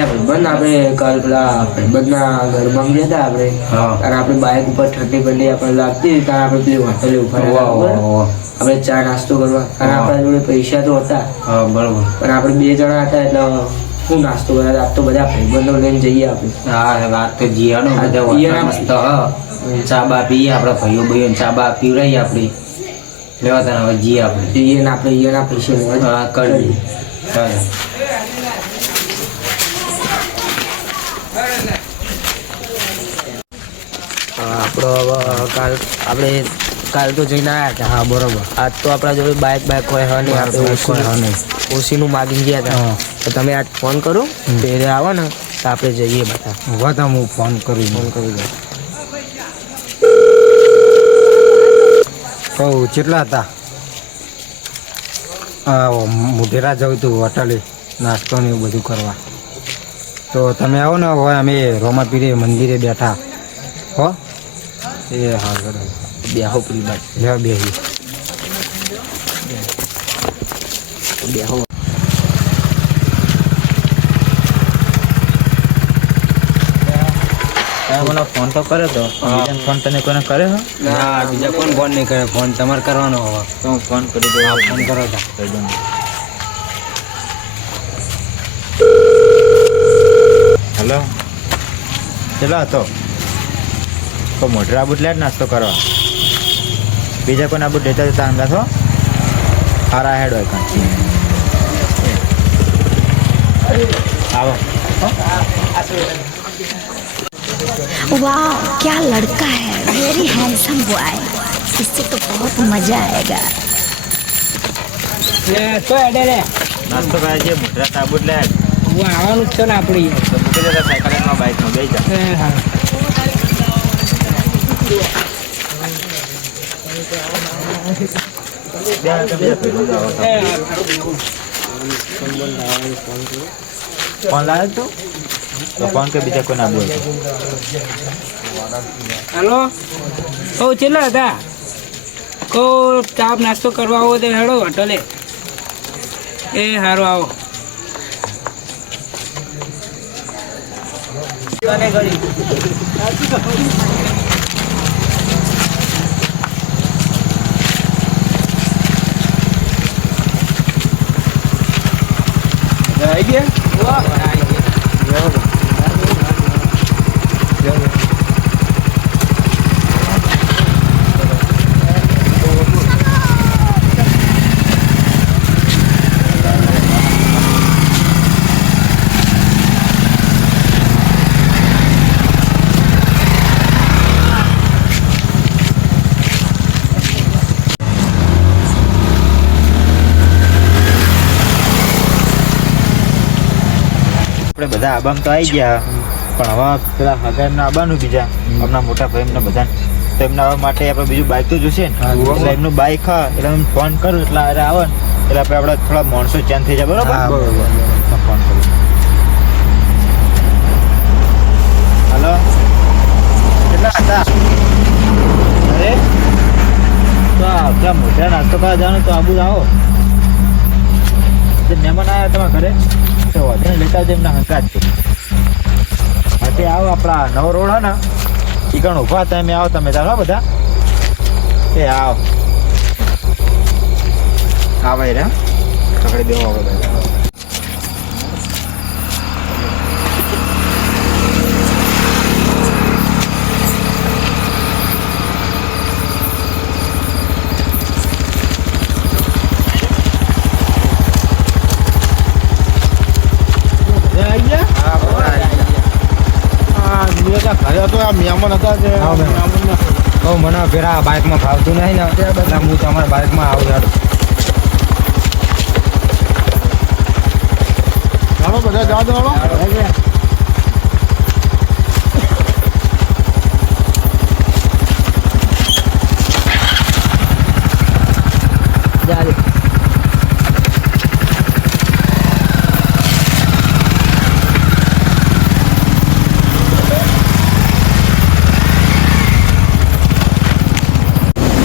ભાઈબંધ આપણે કાલ પેલા ભાઈબંધના ઘરમાં ગયા હતા આપણે. અને આપણે બાઇક ઉપર ઠંડી ઠંડી આપણે લાગતી ત્યારે આપણે પેલી હોટલે ઊભા. આપણે ચા નાસ્તો કરવા. અને. આપણા જોડે પૈસા તો હતા. બરોબર. પણ આપણે બે જણા હતા એટલે શું નાસ્તો કર્યા? આજ તો બધા ભાઈબંધો લઈને જઈએ આપણે. હા વાત તો જીવાનો બધા મસ્ત ચા બા પીએ આપણા ભાઈઓ ભાઈઓ ચા બા પીવડાવીએ આપણી. લેવા તને હવે જીએ આપણે. જઈએ ને આપણે અહીંયાના પૈસા લેવા કરવી ચાલો આપણો કાલ આપણે કાલ તો જઈને આવ્યા હતા હા બરોબર. આજ તો આપણા જોડે બાઇક બાઇક હોય હા નહીં આપણે કોઈ હા નહીં ઓછીનું માગી ગયા હતા તો તમે આજ ફોન કરો તો આવો ને તો આપણે જઈએ બધા. બધા હું ફોન કરી ફોન કરી દઉં. કહું કેટલા હતા? હા મોઢેરા જવું તું હોટલે નાસ્તો ને એવું બધું કરવા. તો તમે આવો ને હવે અમે રોમાપીરે મંદિરે બેઠા. હો? એ હા બરાબર બેહો બાદ લેવા બેસી બેહો મને ફોન તો કર્યો તો. ફોન તને કોને કર્યો હો? ના બીજા કોણ ફોન નહીં કરે ફોન તમારે કરવાનો હવે. તો હું ફોન કરી દઉં. હા ફોન કરો તા. કરી દઉં હેલો. ચલો હતો? તો મોઢરા આબુ એટલે જ નાસ્તો કરવા બીજા કોઈને આબુ લેતા જતા અંગા છો હારા હેડ હોય કાં આવો वाह क्या लड़का है वेरी हैंडसम बॉय इससे तो बहुत मजा आएगा નાસ્તો કરે છે મોઢરા સાબુ એટલે જ. આવવાનું છે ને આપણી તો મૂકી દેતા સાયકલમાં બાઇકમાં બેસી જા બે ફોન લાવે તું? ફોન કે બીજા કોઈ ના બોલ. હલો? ઓ ચેલા હતા? કો, ચા નાસ્તો કરવા આવો તો હેડો, હોટલે. એ સારું આવો. આપણે બધા આબામ તો આવી ગયા. પણ હવે પેલા હગારના આબાનું બીજા આપણા મોટા ભાઈ એમને બધા તો એમના આવવા માટે આપણે બીજું બાઇક તો જોશે ને? એટલે એમનું બાઇક હા એટલે હું ફોન કરું એટલે અરે આવે ને. એટલે આપણે આપણા થોડા માણસો ચેન્જ થઈ જાય બરોબર? ફોન કરું. હલો? કેટલા હતા? અરે? તો આ મોટા નાસ્તો કરવા જવાનું તો આબુ આવો જે મહેમાન આવ્યા તમારા ઘરે? તો વધુ લેતા આવજો એમના હંકાત છે. હા તે આવો આપણા નવો રોડ હે ને ચીકણ કણ ઊભા તમે આવો તમે તારો હો બધા. એ આવો. આવે રે પકડી દેવો આપણે બધા. કહું મને પેલા બાઇકમાં ફાવતું નહીં ને એટલે હું તમારા બાઇકમાં આવું યાર.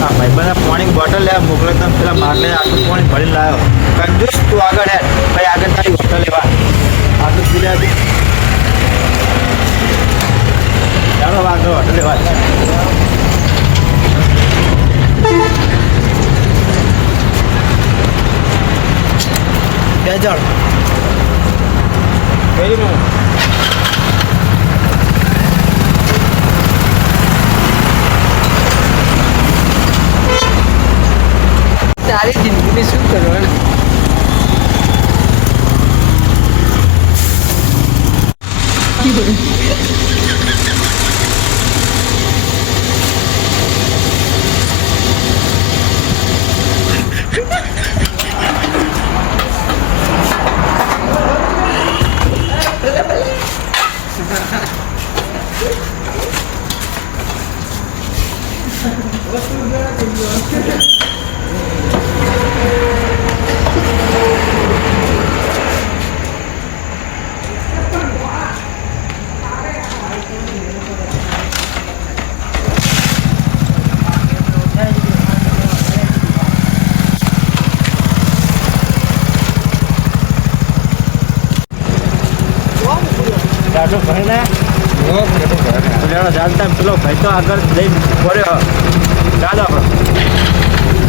હા ભાઈબંધને પાણીની બોટલ લેવા મોકલે તમે પેલા બાટલે આટલું પાણી ભરીને લાવ્યો કંજૂસ તું આગળ હેડ ભાઈ આગળ તારી હોટલ લેવા આટલું જ પી લે હજી. ચાલો વાંધો હોટલે વાત બે જણ કઈ નું તારી જિંદગીને શું કરવાનું ચાલો ભાઈ ને. ચાલો ચાલતા પેલો ભાઈ તો આગળ જઈને પડ્યો ચાલો આપણે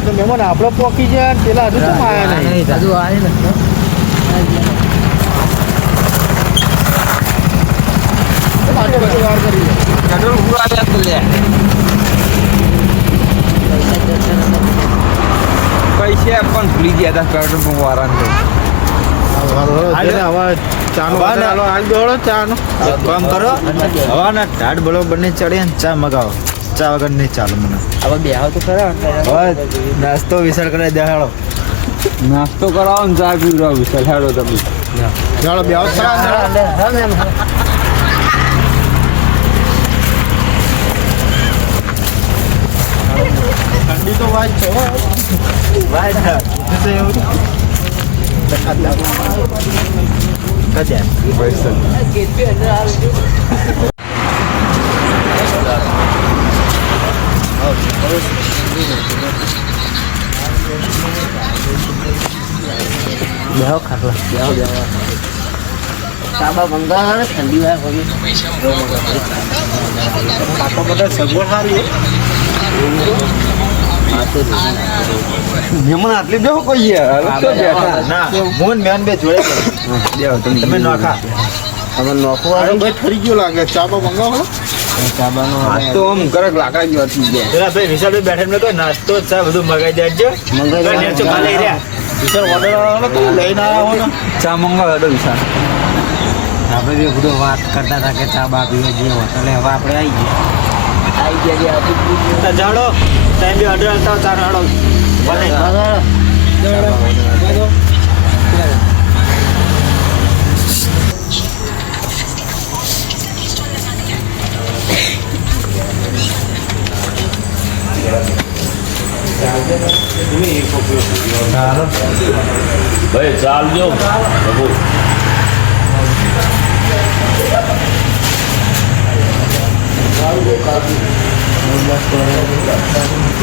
તો મહેમાન આપણો પોકી છે પેલા હજુ શું આવ્યા નહીં. હજુ આવે ને પૈસા પણ ભૂલી ગયા હતા પેટ્રોલ પંપ વાળાને કામ કરો હવાના ઢાડ બળો બંને ચડે ને ચા મગાવો. ચા વગર નહીં ચાલે મને. હવે બે તો ખરા. હવે નાસ્તો વિસર્જ કરે દેખાડો નાસ્તો કરાવો ને ચા પીવડાવો વિશાલ હેડો તમે. ચાલો બે છે વાત છે એવું કદ્યા બેહો ખાટલા બેહો બેહો સાબા મંગાવા ને ઠંડી વાર હોય કાકો બધા સગવડ સારી મહેમાન આટલી બેહો કોઈ ના હું ને મેન બે જોડે બેહો તમે તમે નોખા. હવે નોખો આવે. ભાઈ ફરી ગયો લાગે. ચાબા મંગાવો સાબાનો આ આમ કરક લાકડા ગયો થઈ ગયા પેલા ભાઈ બેઠા નાસ્તો ચા બધું મગાઈ દેજો. મંગાઈ દેજો. ખાલી રહ્યા. વિશાલ ઓર્ડર વાળો તો લઈને આવ્યો હો ચા મંગાવો હેડો વિશાલ. આપણે જે બધું વાત કરતા હતા કે ચા બાપી પીવે જે હોટલે હવે આપણે આવી ગયા આવી ગયા જે જાડો. ટાઈમ બી ઓર્ડર આવતા ચાર હાડો ભલે ભાઈ ચાલજો પ્રભુ वाह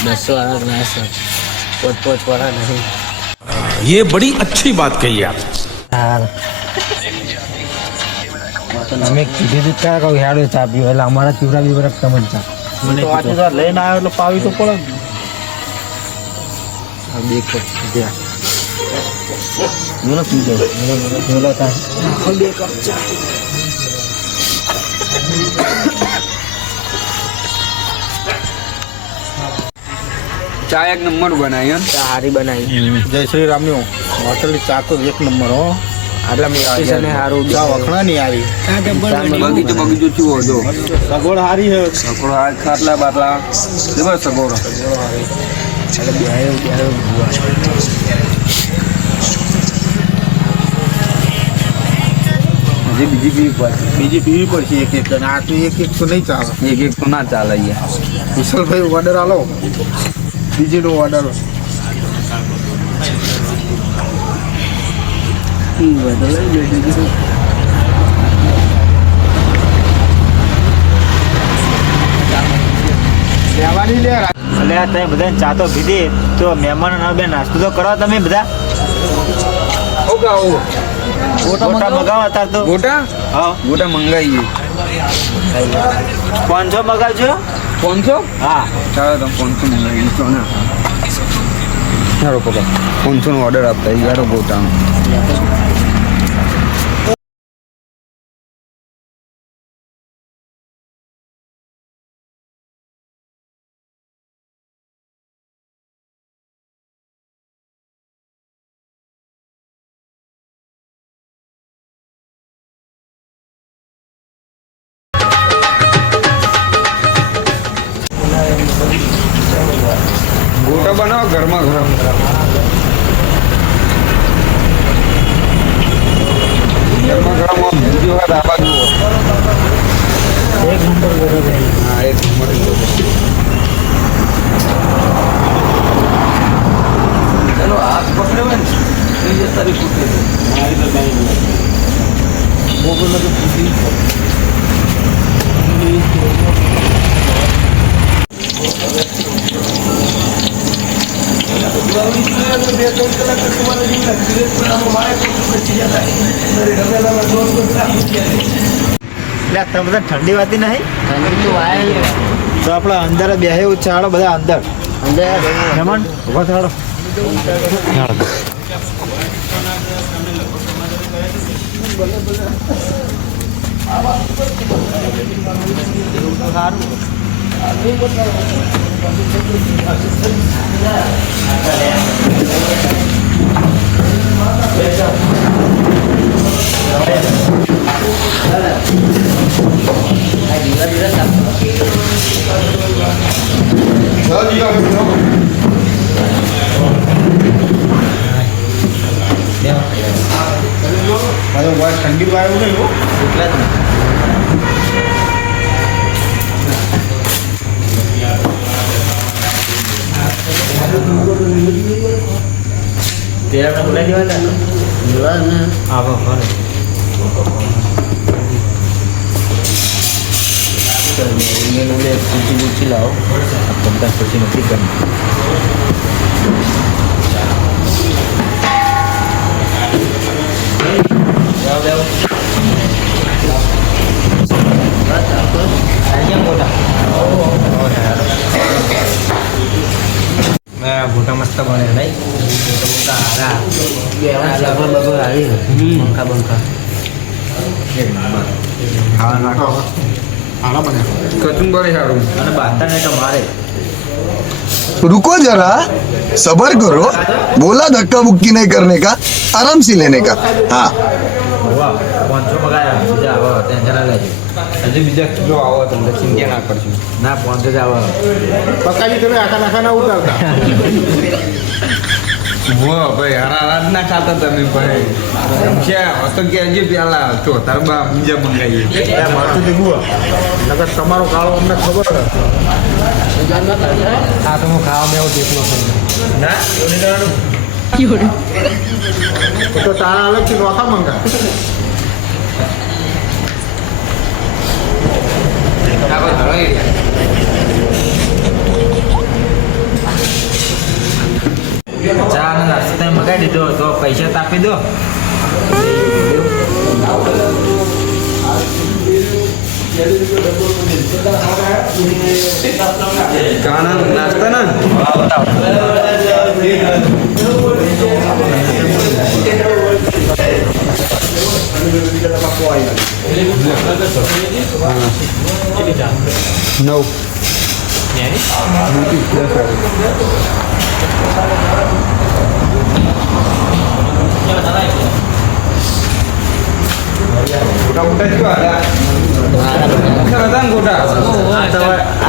બસો વાળા ગ્લાસ પોચ પોચ વાળા નહીં ये बड़ी अच्छी बात कही आप અમે કીધું હતું ક્યાં કહું હેડો ચા પીવો એટલે અમારા ચૂરા બી બરફ તમે ચા તો આજે તો લઈને આવ્યો એટલે પાવી તો પડે ને. બે કપ ત્યાં બોલો પી જાઓ બોલો કપ ચા એક નંબર બનાવી ચા સારી બનાવી. જય શ્રી રામની હોટલ ચા તો એક નંબર હો. આટલા મેં સ્ટેશને સારું ચા વખણા નહીં આવી. બગીચો બગીચો સારી છે. ખાટલા બાટલા. જબર સગોડો હજી બીજી બી પડશે બીજી પીવી પડશે એક એક. અને આ તો એક એક તો નહીં ચાલે. એક એક તો ના ચાલે યાર વિશાલભાઈ ઓર્ડર આલો. બીજીનો ઓર્ડર લેવાની લે. તમે બધા ચા તો પીધી. તો મહેમાનો ના બે નાસ્તો તો કરો તમે બધા. શું કહું મોટા મંગાવા. અત્યારે તો. ગોટા હા. ગોટા મંગાવીએ પાંચસો મગાવજો. પાંચસો? હા. ચાલો તમે પાંચસો મંગાવીએ તો ને. ચાલો પપ્પા પાંચસોનો ઓર્ડર આપતા યારો ગોટાનો ગોટા બનાવો ઘરમાં ગરમ. ગરમા ગરમ આમ બીજી વખત આ બાજુ. એક નંબર હા એક નંબર ચલો હાથ પકડ્યો ને ત્રીજે તારીખ ફૂટે એટલે આ તમે બધા ઠંડી વાતી નહીં? ઠંડી વાય તો આપણે અંદર બેહે ચાલો બધા અંદર. અંદર. મહેમાન ઊભા થાળો ઠંડી વાયું નહીં હો. જોવા ને મેનું લે પૂછી પૂછી લાવો પચાસ પછી નથી કરવું ગોટા મસ્ત બને નહીં ગોટા હારા સગવડ બગવડ આવી પંખા બંખા ખાવા નાખો હાલા બને કચુંબરી સારું અને બાંધતા નહીં તો મારે रुको जरा सबर करो बोला धक्का मुक्की नहीं करने का आराम से लेने का हाँ હોવા પાંચસો મગાયા બીજા આવો ટેન્શન ના લેજો હજી બીજા કિલો આવો તમને ચિંતા ના કરજો ના પાંચસો જ આવો પકાજી તમે આખા નાખા ના ઉતારતા વો ભાઈ હારા રાત ના ખાતા તમે ભાઈ. ક્યાં? હતો કે હજી પેલા. તો તારબા બીજા મંગાવીએ માથું દીધું નકર તમારો કાળો અમને ખબર હે. આ તો હું ખાવા બેવો દેખલો ના? એવું કરવાનું? તો તારા અલગથી નોખા મંગા. ચા નાસ્તો તમે મગાવી દીધો તો પૈસા તો આપી દો કાના નાસ્તા ના નવ ગોટા શું હતા હતા ને ગોટા આ તો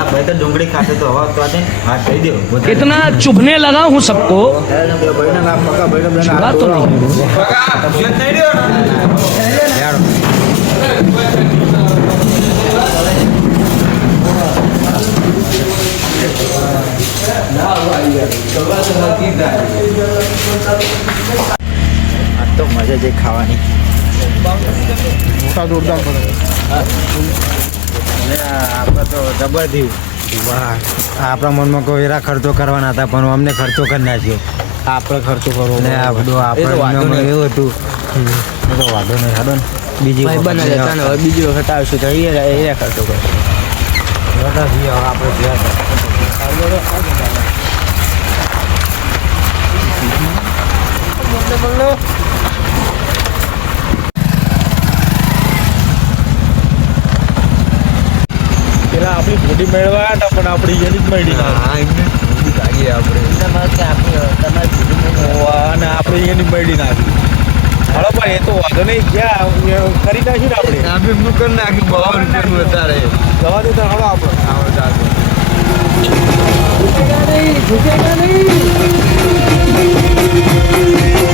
હવે આ ભાઈ તો ડુંગળી ખાતે તો હવે તો આજે હાથ કહી દો इतना चुभने लगा हूँ सबको छुआ तो नहीं हूँ। બકા ભૂસ્યો જ નહીં રહ્યો ને આ તો મજા છે ખાવાની અને આપણે તો જબર થયું વાહ આપણા મનમાં કોઈ એરા ખર્ચો કરવાના હતા પણ અમને ખર્ચો કરી નાખ્યો. આપણે ખર્ચો કરવો ને આ બધું આપણે એવું હતું. એ તો વાંધો નહીં હાડો ને બીજી વખત બીજી વખત આવશું તો એ ખર્ચો કરો હવે આપણે ગયા હતા પેલા આપણી ફોટી મેળવા હતા પણ આપણી એની જ મળી અને આપણે એની મળી નાખી હાલો પણ એ તો વાંધો નહીં ગયા કરી નાખ્યું ને આપણે એમનું કરી નાખ્યું બહુ રૂપિયાનું વધારે. જવા દે તો હાલો આપણે नहीं